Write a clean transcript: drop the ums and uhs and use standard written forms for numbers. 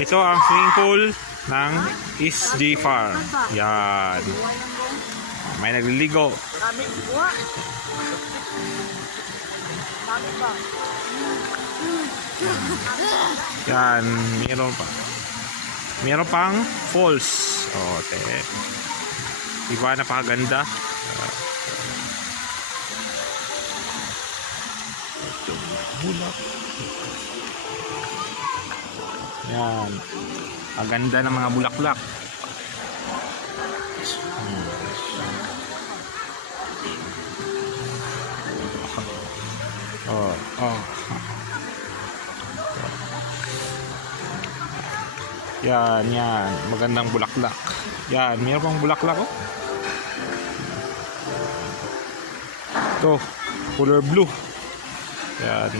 Ito ang swimming pool ng SG Farm. Yan. May nagliligo. Yan, meron pa. Meron pang falls. Oh, diba napakaganda? Bulak. Yan. Ang ganda ng mga bulaklak. Oh. Yan. Magandang bulaklak. Yan, mayroon pang bulaklak, oh. Ito, color blue. Yan.